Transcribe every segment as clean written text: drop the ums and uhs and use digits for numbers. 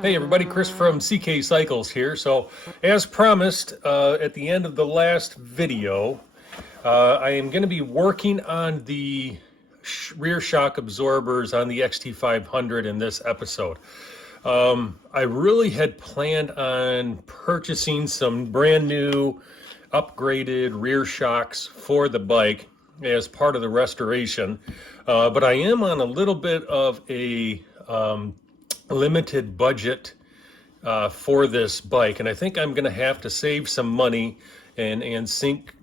Hey everybody, Chris from CK Cycles here. So as promised at the end of the last video, I am going to be working on the rear shock absorbers on the XT500 in this episode. I really had planned on purchasing some brand new upgraded rear shocks for the bike as part of the restoration, but I am on a little bit of a limited budget for this bike, and I think I'm going to have to save some money and sink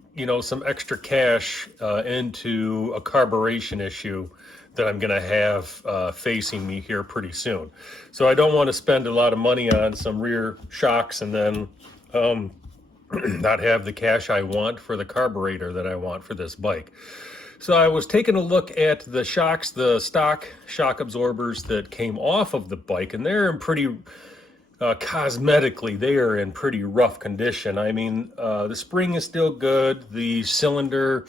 some extra cash into a carburation issue that I'm going to have facing me here pretty soon. So I don't want to spend a lot of money on some rear shocks and then not have the cash I want for the carburetor that I want for this bike. So I was taking a look at the shocks, the stock shock absorbers that came off of the bike, and they're in pretty, cosmetically, they are in pretty rough condition. I mean, the spring is still good, the cylinder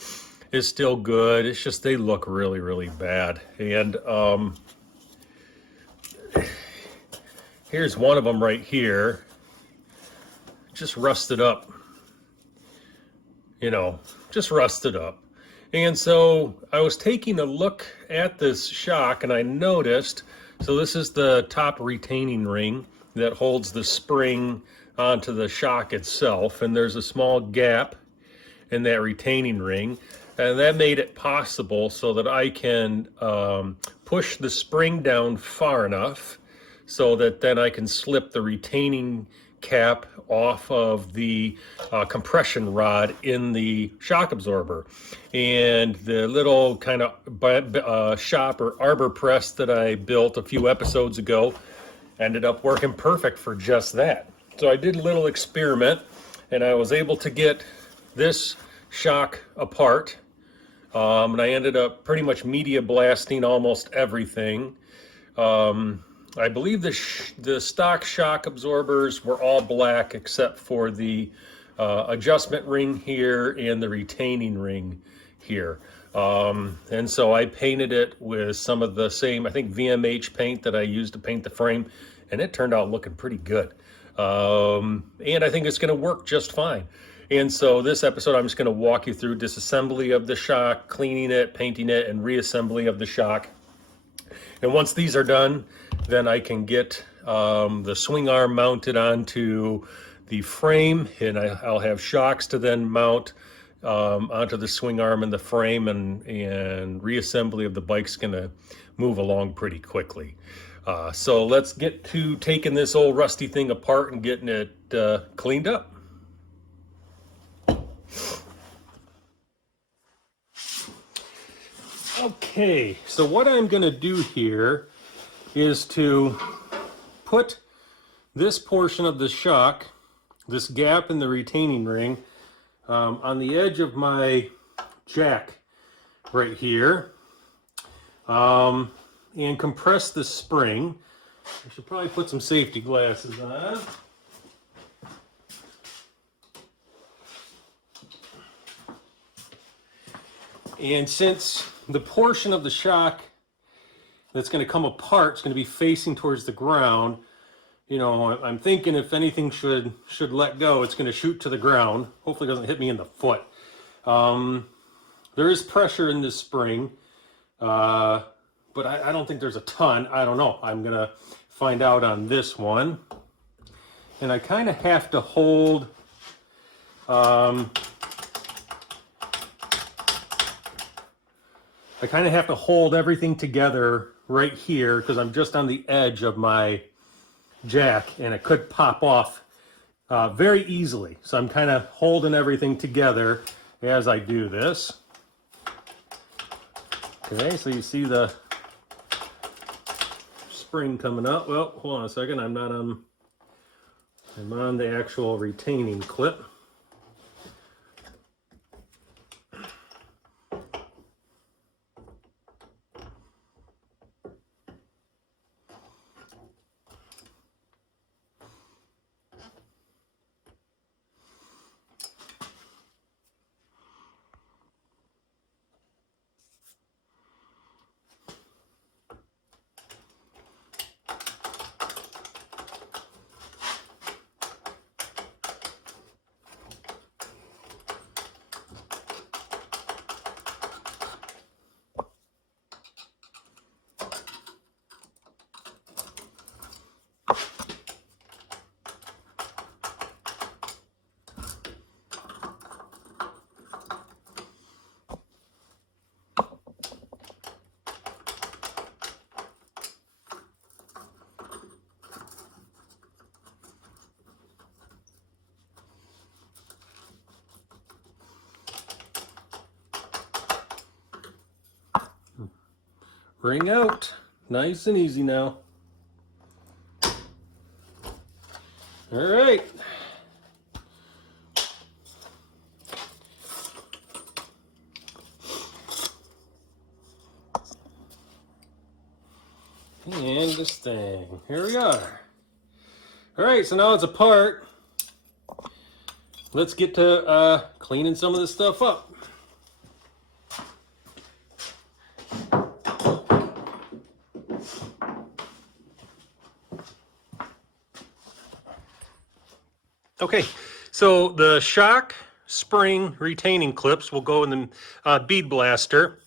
is still good, it's just they look really, really bad. And here's one of them right here, just rusted up, just rusted up. And so I was taking a look at this shock and I noticed, so this is the top retaining ring that holds the spring onto the shock itself, and there's a small gap in that retaining ring, and that made it possible so that I can push the spring down far enough so that then I can slip the retaining cap off of the compression rod in the shock absorber. And the little kind of shop or arbor press that I built a few episodes ago ended up working perfect for just that. So I did a little experiment and I was able to get this shock apart, and I ended up pretty much media blasting almost everything. I believe the stock shock absorbers were all black except for the adjustment ring here and the retaining ring here. And so I painted it with some of the same, I think, VMH paint that I used to paint the frame, and it turned out looking pretty good. And I think it's going to work just fine. And so this episode, I'm just going to walk you through disassembly of the shock, cleaning it, painting it, and reassembly of the shock. And once these are done, then I can get the swing arm mounted onto the frame, and I'll have shocks to then mount onto the swing arm and the frame, and reassembly of the bike's gonna move along pretty quickly. So let's get to taking this old rusty thing apart and getting it cleaned up. Okay, so what I'm going to do here is to put this portion of the shock, this gap in the retaining ring, on the edge of my jack right here, and compress the spring. I should probably put some safety glasses on. And since the portion of the shock that's going to come apart is going to be facing towards the ground, I'm thinking if anything should let go, it's going to shoot to the ground. Hopefully it doesn't hit me in the foot. There is pressure in this spring, but I don't think there's a ton. I don't know. I'm going to find out on this one. And I kind of have to hold everything together right here because I'm just on the edge of my jack and it could pop off very easily. So I'm kind of holding everything together as I do this. Okay, so you see the spring coming up. Well, hold on a second. I'm on the actual retaining clip. spring out. Nice and easy now. All right. And this thing, here we are. All right, so now it's apart. Let's get to cleaning some of this stuff up. Okay, so the shock spring retaining clips will go in the bead blaster.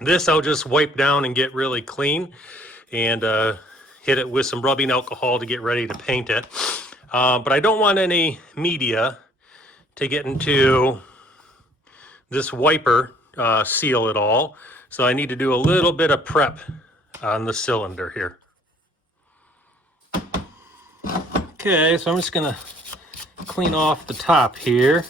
This I'll just wipe down and get really clean and hit it with some rubbing alcohol to get ready to paint it. But I don't want any media to get into this wiper seal at all. So I need to do a little bit of prep on the cylinder here. Okay, so I'm just gonna clean off the top here.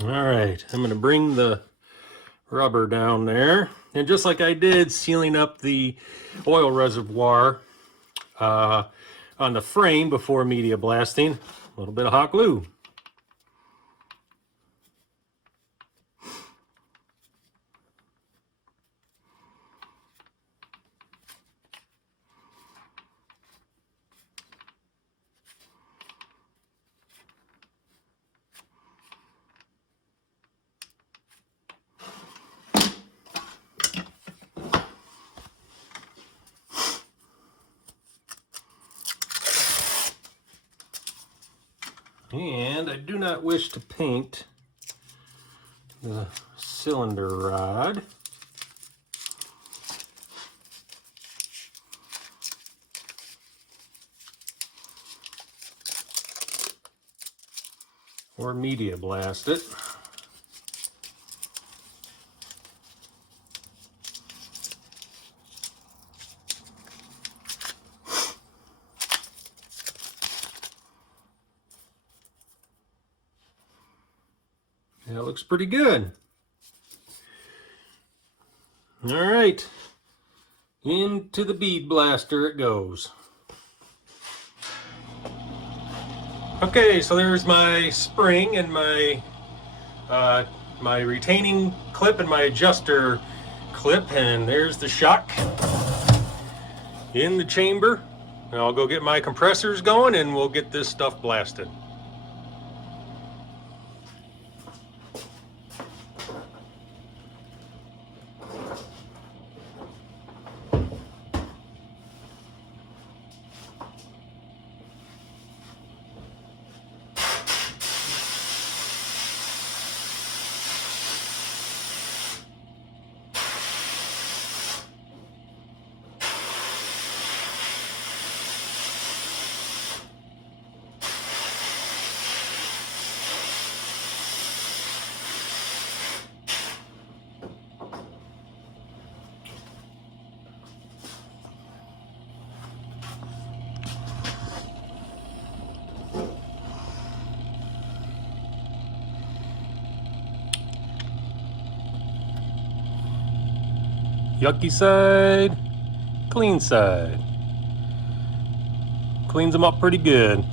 All right, I'm going to bring the rubber down there, and just like I did sealing up the oil reservoir on the frame before media blasting, a little bit of hot glue. And I do not wish to paint the cylinder rod. Or media blast it. That looks pretty good. All right, into the bead blaster it goes. Okay, so there's my spring and my my retaining clip and my adjuster clip, and there's the shock in the chamber. And I'll go get my compressors going and we'll get this stuff blasted. Yucky side, clean side. Cleans them up pretty good.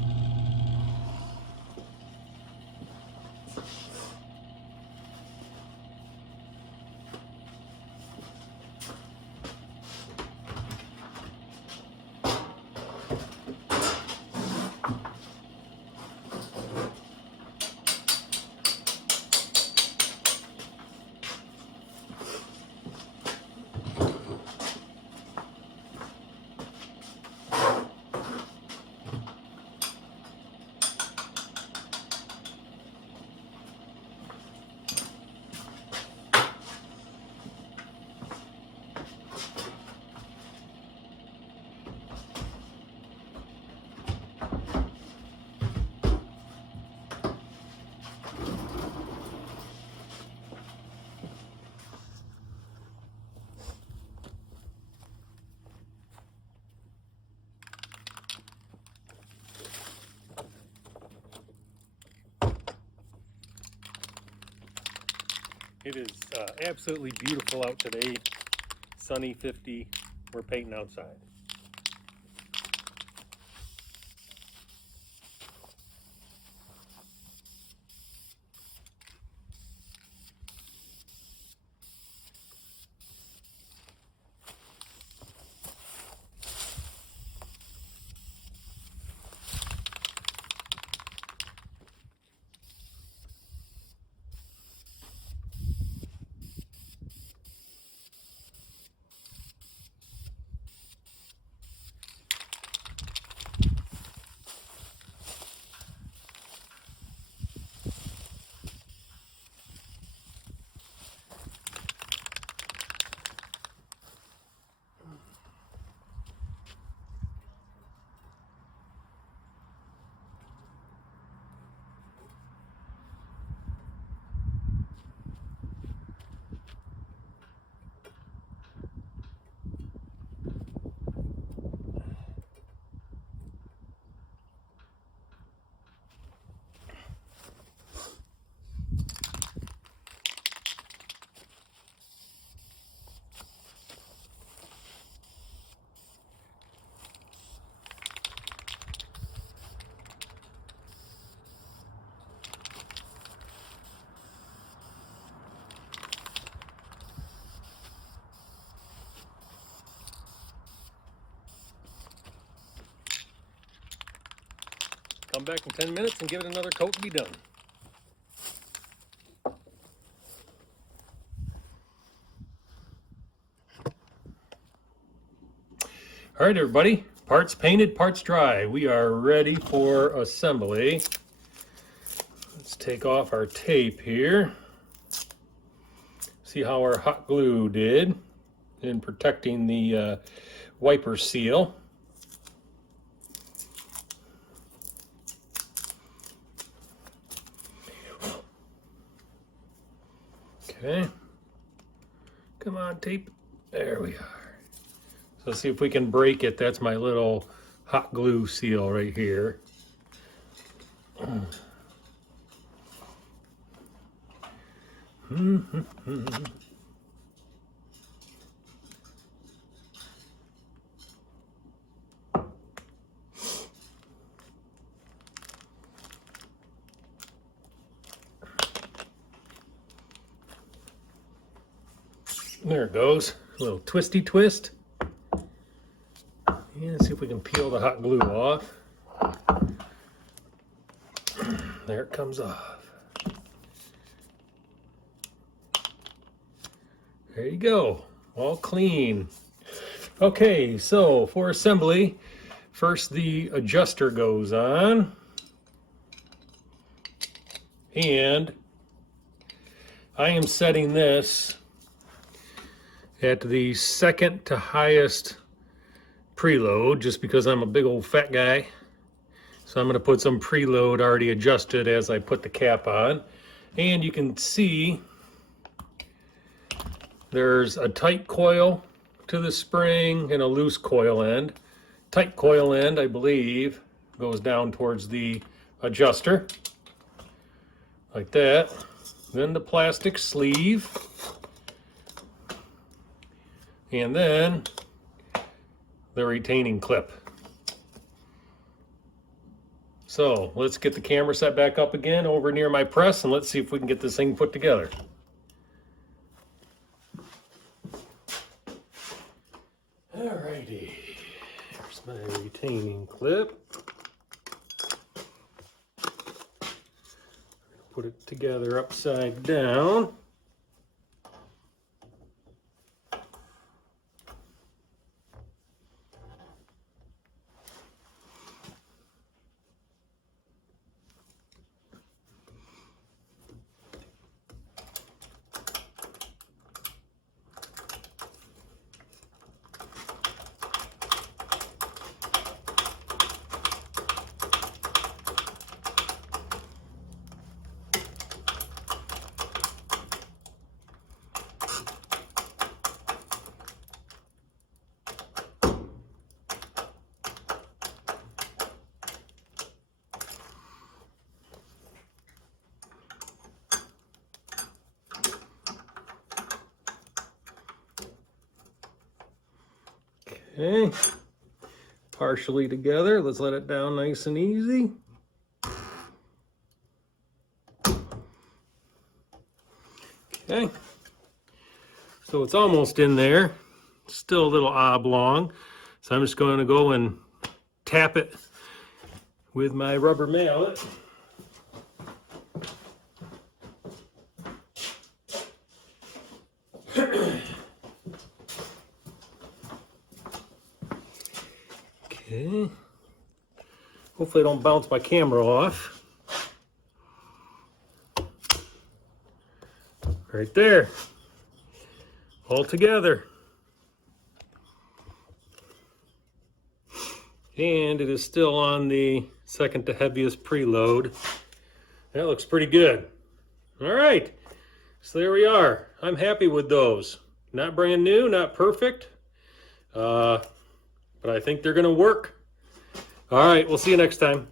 It is absolutely beautiful out today. Sunny 50. We're painting outside. Come back in 10 minutes and give it another coat and be done. All right, everybody, parts painted, parts dry. We are ready for assembly. Let's take off our tape here. See how our hot glue did in protecting the wiper seal. Okay, come on, tape. There we are. So let's see if we can break it. That's my little hot glue seal right here. There it goes. A little twisty twist. And see if we can peel the hot glue off. There it comes off. There you go. All clean. Okay, so for assembly, first the adjuster goes on. And I am setting this at the second to highest preload, just because I'm a big old fat guy. So I'm going to put some preload already adjusted as I put the cap on. And you can see there's a tight coil to the spring and a loose coil end. Tight coil end, I believe, goes down towards the adjuster, like that. Then the plastic sleeve. And then the retaining clip. So let's get the camera set back up again over near my press and let's see if we can get this thing put together. Alrighty, here's my retaining clip. Put it together upside down. Okay, partially together. Let's let it down nice and easy. Okay, so it's almost in there. Still a little oblong, so I'm just going to go and tap it with my rubber mallet. Okay. Hopefully I don't bounce my camera off. Right there. All together. And it is still on the second to heaviest preload. That looks pretty good. All right. So there we are. I'm happy with those. Not brand new, not perfect. But I think they're going to work. All right, we'll see you next time.